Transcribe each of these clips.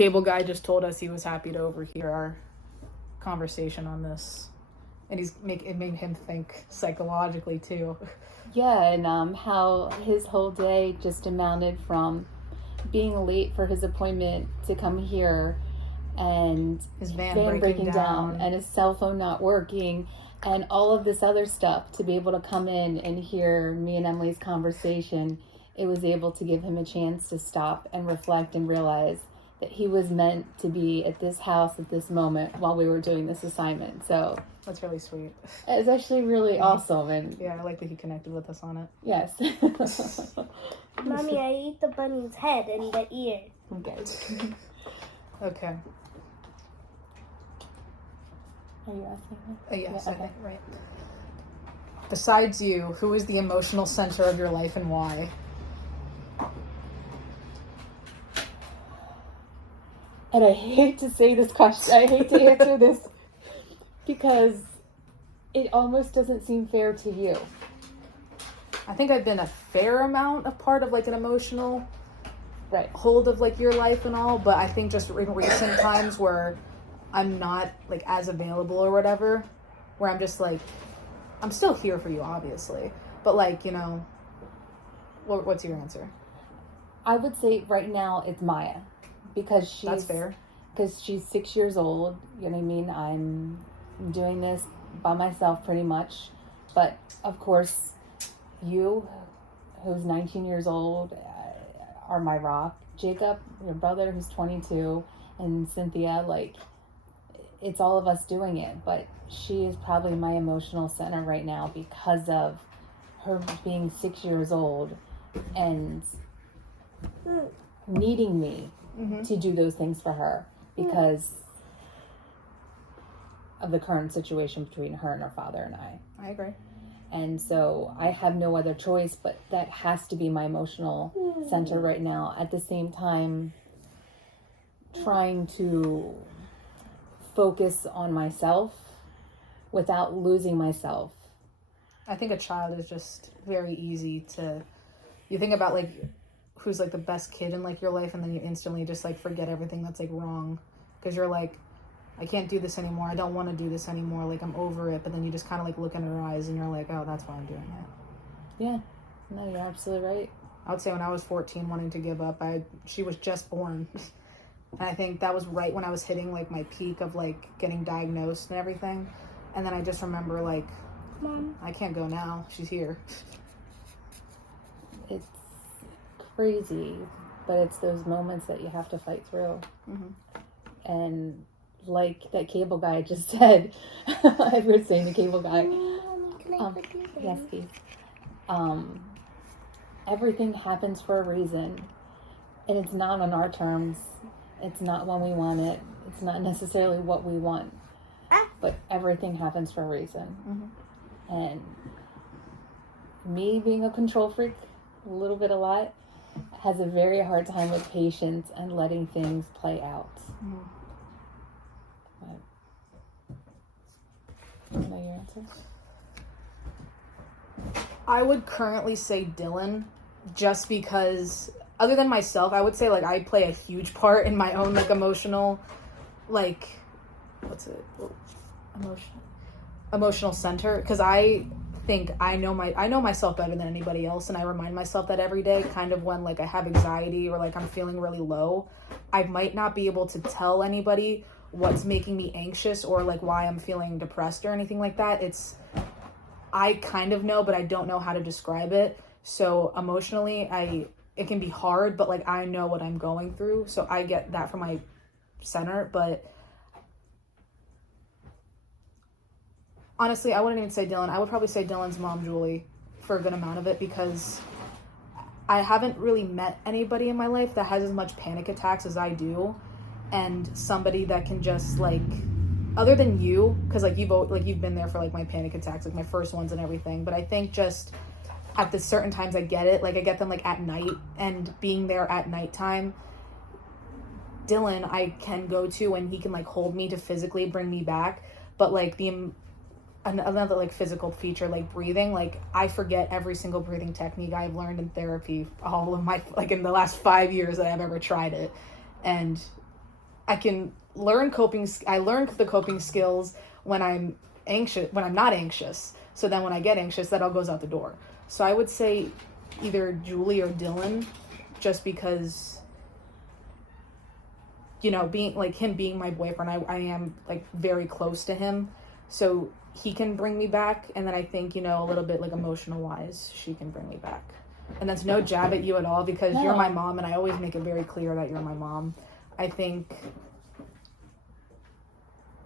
cable guy just told us he was happy to overhear our conversation on this, and it made him think psychologically too. Yeah, and how his whole day just amounted from being late for his appointment to come here, and his van breaking down, and his cell phone not working, and all of this other stuff, to be able to come in and hear me and Emily's conversation. It was able to give him a chance to stop and reflect and realize that he was meant to be at this house at this moment while we were doing this assignment. So that's really sweet. It's actually really awesome. And yeah, I like that he connected with us on it. Yes. Mommy, I ate the bunny's head and the ear. Okay. Are you asking me? Yes, yeah, I think, right. Besides you, who is the emotional center of your life and why? And I hate to say this question. I hate to answer this because it almost doesn't seem fair to you. I think I've been a fair amount of part of like an emotional hold of like your life and all, but I think just in recent times where I'm not like as available or whatever, where I'm just like, I'm still here for you obviously, but like, you know, what's your answer? I would say right now it's Maya, because that's fair. Because she's 6 years old, you know what I mean? I'm doing this by myself pretty much, but of course you, who's 19 years old, are my rock. Jacob, your brother, who's 22, and Cynthia, like, it's all of us doing it, but she is probably my emotional center right now because of her being 6 years old and needing me to do those things for her because of the current situation between her and her father and I. I agree. And so I have no other choice, but that has to be my emotional center right now. At the same time, trying to focus on myself without losing myself. I think a child is just very easy to, you think about like who's like the best kid in like your life, and then you instantly just like forget everything that's like wrong because you're like, I can't do this anymore. I don't want to do this anymore. Like, I'm over it. But then you just kind of like look in her eyes and you're like, oh, that's why I'm doing it. Yeah. No, you're absolutely right. I would say when I was 14 wanting to give up, she was just born. And I think that was right when I was hitting like my peak of like getting diagnosed and everything. And then I just remember like, Mom, I can't go now. She's here. It's crazy, but it's those moments that you have to fight through. And like that cable guy just said, I was saying the cable guy. Yes, please. Everything happens for a reason, and it's not on our terms. It's not when we want it. It's not necessarily what we want, but everything happens for a reason. And me being a control freak, a lot, has a very hard time with patience and letting things play out. You know your answer? I would currently say Dylan, just because, other than myself, I would say like I play a huge part in my own like emotional, like, emotional center, because I think I know myself better than anybody else, and I remind myself that every day, kind of when like I have anxiety or like I'm feeling really low. I might not be able to tell anybody what's making me anxious or like why I'm feeling depressed or anything like that. I kind of know, but I don't know how to describe it. So emotionally, it can be hard, but like I know what I'm going through, so I get that from my center. But honestly, I wouldn't even say Dylan. I would probably say Dylan's mom, Julie, for a good amount of it, because I haven't really met anybody in my life that has as much panic attacks as I do, and somebody that can just like, other than you, because like you've been there for like my panic attacks, like my first ones and everything. But I think just at the certain times I get it, like I get them like at night, and being there at nighttime, Dylan I can go to and he can like hold me to physically bring me back. But like another like physical feature, like breathing, like I forget every single breathing technique I've learned in therapy all of my, like in the last 5 years that I've ever tried it. And I can learn I learn the coping skills when I'm not anxious. So then when I get anxious, that all goes out the door. So I would say either Julie or Dylan, just because, you know, being my boyfriend, I am like very close to him. So he can bring me back. And then I think, you know, a little bit like emotional wise, she can bring me back. And that's no jab at you at all, because you're my mom, and I always make it very clear that you're my mom. I think,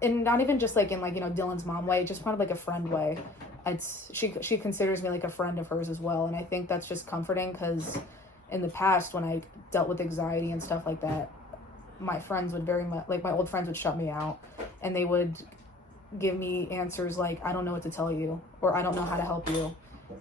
and not even just like in like, you know, Dylan's mom way, just kind of like a friend way. She considers me like a friend of hers as well, and I think that's just comforting, because in the past when I dealt with anxiety and stuff like that, my friends would my old friends would shut me out, and they would give me answers like, I don't know what to tell you, or I don't know how to help you.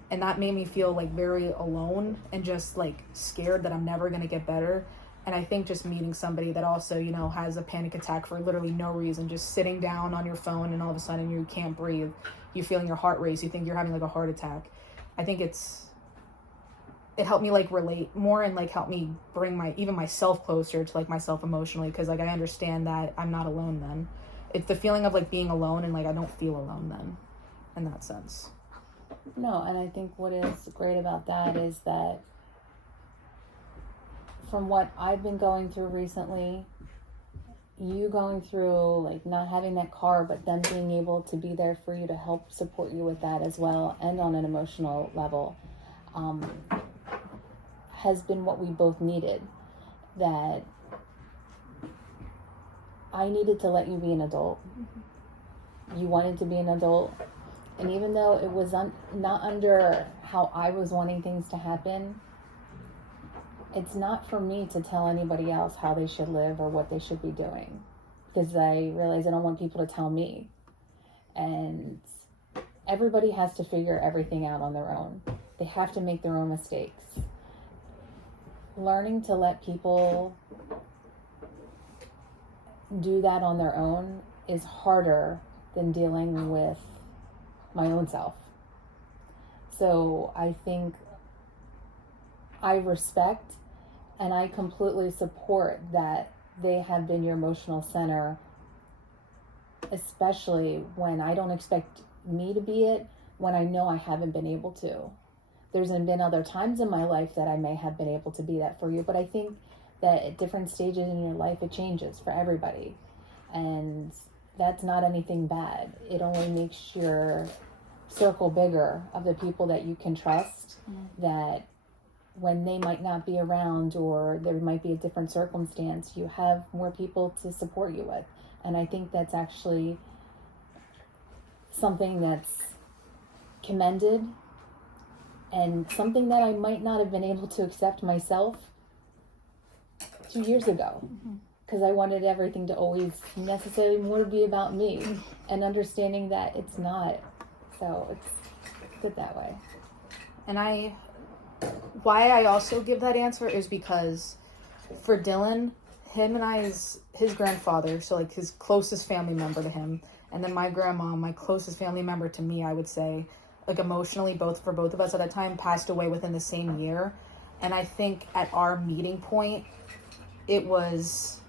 And that made me feel like very alone and just like scared that I'm never going to get better. And I think just meeting somebody that also, you know, has a panic attack for literally no reason, just sitting down on your phone and all of a sudden you can't breathe, you feeling your heart race, you think you're having like a heart attack. I think it helped me like relate more and like help me bring even myself closer to like myself emotionally, because like I understand that I'm not alone then. It's the feeling of like being alone, and like I don't feel alone then in that sense. No, and I think what is great about that is that from what I've been going through recently, you going through like not having that car, but them being able to be there for you to help support you with that as well, and on an emotional level, has been what we both needed. That I needed to let you be an adult. You wanted to be an adult. And even though it was not under how I was wanting things to happen, it's not for me to tell anybody else how they should live or what they should be doing, because I realize I don't want people to tell me. And everybody has to figure everything out on their own. They have to make their own mistakes. Learning to let people do that on their own is harder than dealing with my own self. So I think I respect and I completely support that they have been your emotional center, especially when I don't expect me to be it, when I know I haven't been able to. There's been other times in my life that I may have been able to be that for you, but I think that at different stages in your life, it changes for everybody. And that's not anything bad. It only makes your circle bigger of the people that you can trust, that when they might not be around or there might be a different circumstance, you have more people to support you with. And I think that's actually something that's commended, and something that I might not have been able to accept myself 2 years ago, because I wanted everything to always necessarily more to be about me, and understanding that it's not. So it's good that way. And why I also give that answer is because for Dylan, him and his grandfather, so like his closest family member to him, and then my grandma, my closest family member to me, I would say, like emotionally, for both of us at that time, passed away within the same year. And I think at our meeting point, he was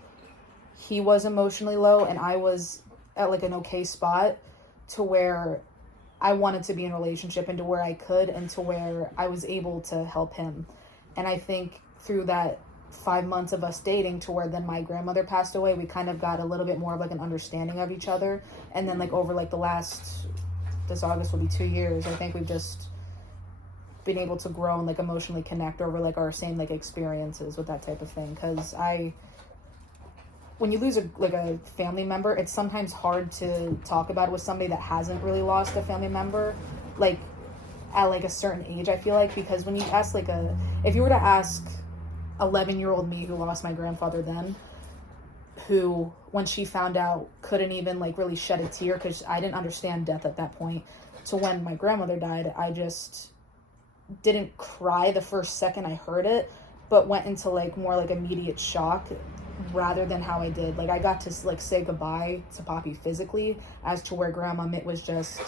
emotionally low and I was at like an okay spot, to where I wanted to be in a relationship, and to where I could, and to where I was able to help him. And I think through that 5 months of us dating, to where then my grandmother passed away, we kind of got a little bit more of like an understanding of each other. And then like over like this August will be 2 years, I think we've just been able to grow and like emotionally connect over like our same like experiences with that type of thing. Because when you lose a family member, it's sometimes hard to talk about it with somebody that hasn't really lost a family member, like at like a certain age, I feel like. Because when you ask if you were to ask 11-year-old me, who lost my grandfather then, who when she found out couldn't even like really shed a tear, because I didn't understand death at that point, to when my grandmother died, I just didn't cry the first second I heard it, but went into like more like immediate shock, rather than how I did. Like I got to like say goodbye to Poppy physically, as to where Grandma, it was just,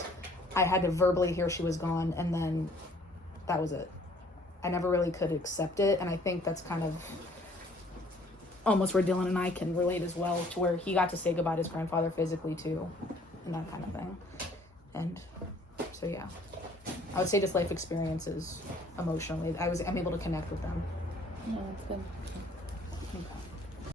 I had to verbally hear she was gone, and then that was it. I never really could accept it, and I think that's kind of almost where Dylan and I can relate as well, to where he got to say goodbye to his grandfather physically too, and that kind of thing. And so yeah, I would say just life experiences emotionally. I'm able to connect with them. Yeah, that's good. Okay.